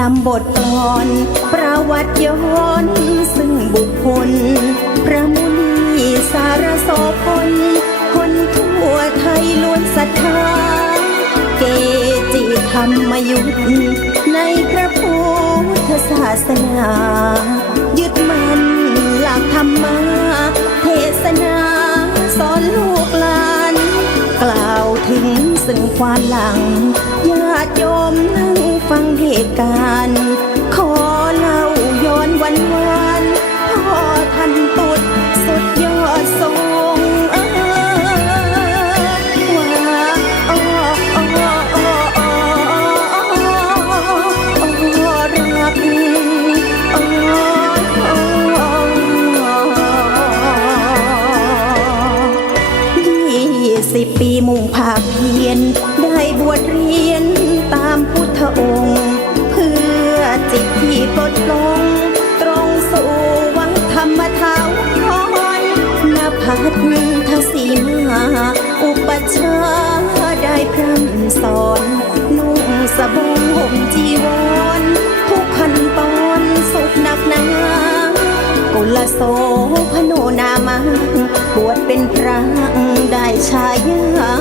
นำบทกลอนประวัติย้อนซึ่งบุคคล พระมุนีสารโสพลคนทั่วไทยล้วนศรัทธา เกจิธรรมยุทธในพระพุทธศาสนา ยึดมันหลักธรรมะเทศนาสอนลูกหลาน กล่าวถึงซึ่งความหลังญาติโยมนั่ง กา ลงตรงสู่วังธรรมทาวรนภัททสีมาอุปชฌาย์ได้พร่ำสอนนุ่งสบงห่มจีวร ทุกขันตอนสุขหนักหนากุลโสพโนนามาบวชเป็นพระได้ชายา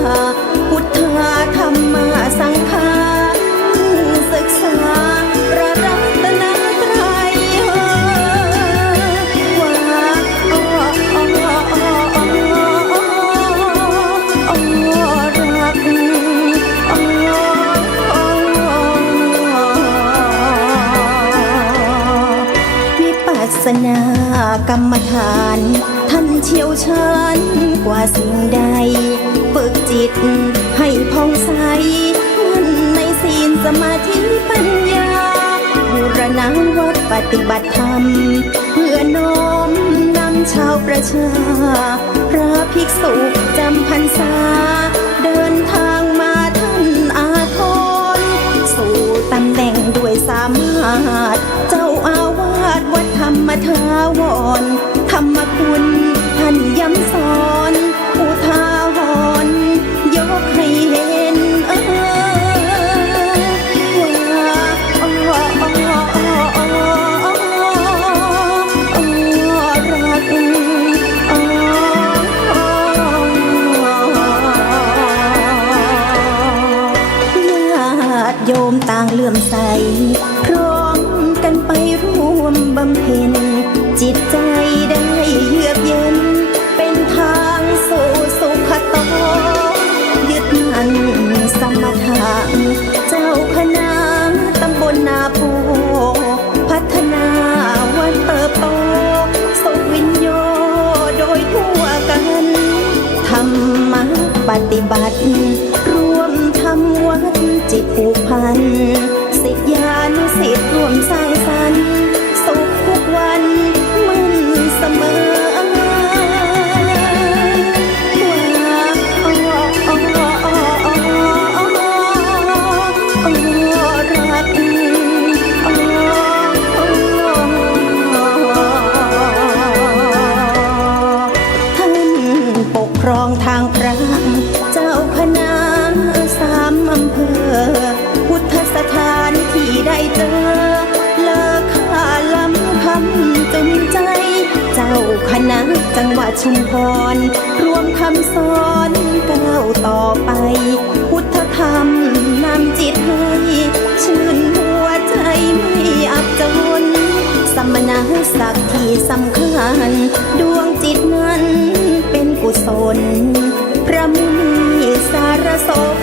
กรรมฐาน ท่านเชี่ยวชาญกว่าสิ่งใด ฝึกจิตให้ผ่องใสมั่นในศีลสมาธิปัญญาบูรณาวัดปฏิบัติธรรม เพื่อน้อมนำชาวประชา พระภิกษุจำพรรษา เดินทางมาท่านอาทรสู่ตำแหน่งด้วยสามารถ ทาวรธรรมคุณท่านย้ำสอนอุทาหรณ์ยกให้เห็นเออว่าอ้ออ้ออ้ออ้ออ้อรักอ้ออ้อญาติโยมต่างเลื่อมใสพร้อม ฏิบัติ ร่วมทำวัดจิตผูกพันสิทธิานุสิทธิ์ร่วมสร้าง นะจังหวัดชุมพร รวมคำสอนก้าวต่อไป พุทธธรรมนำจิตให้ชื่นหัวใจไม่อับจนสมณศักดิ์ที่สำคัญ ดวงจิตนั้นเป็นกุศล พระมุนีสารสพ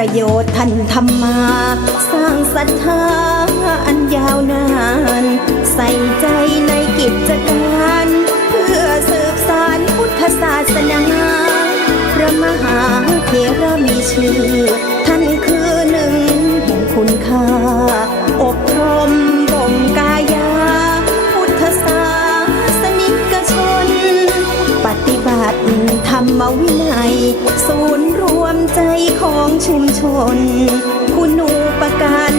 ประโยชน์ท่านทำมา สร้างศรัทธาอันยาวนาน ใส่ใจในกิจการ เพื่อสืบสานพุทธศาสนา พระมหาเถระมีชื่อ ท่านคือหนึ่งแห่งคุณค่า อบรมบ่มกายา พุทธศาสนิกชน ปฏิบัติธรรมวินัย ศูนย์ วมใจของชุมชน คุณูปการ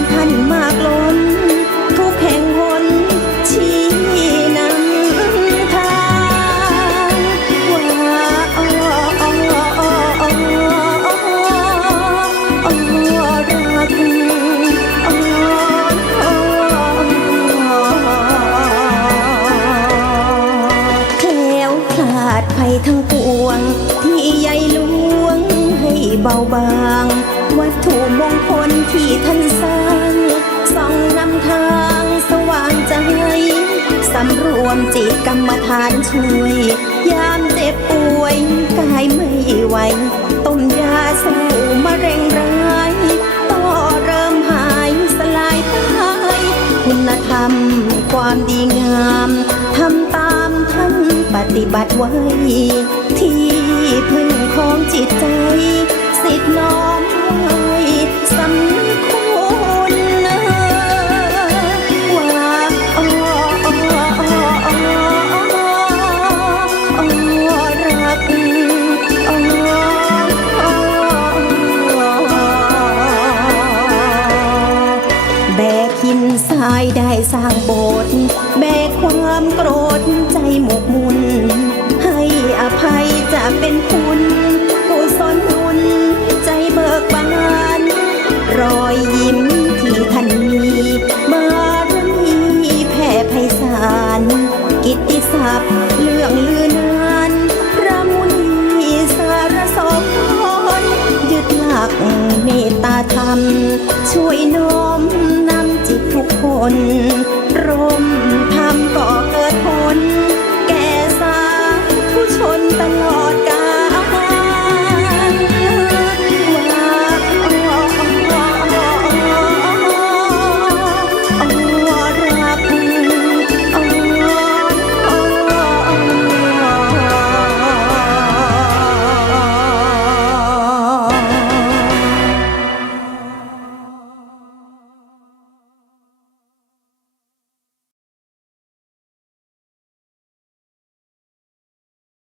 บาบาง วัตถุมงคลที่ท่านสร้างส่องนำทางสว่างใจสำรวมจิตกรรมฐานช่วย ยามเจ็บป่วยกายไม่ไหวต้มยาสู้มะเร็งร้ายต่อเริ่มหายสลายตายคุณธรรมความดีงามทำตามท่านปฏิบัติไว้ ที่พึ่งของจิตใจ สิทธิ์น้อมไว้สำนึกคุณว่าอ้ออ้ออ้ออ้ออ้อรักอ้ออ้อแบกหินทรายได้สร้างโบสถ์แบกความโกรธใจหมกมุ่นให้อภัยจะเป็นคุณกุศลนุนใจเบิ กบาน รอยยิ้มที่ท่านมีบารมีแผ่ไพศาล กิตติศัพท์เรื่องลือนานพระมุนีสารสมพรยึดหลักเมตตาธรรม ช่วยน้อมนำจิตทุกคน ร่ม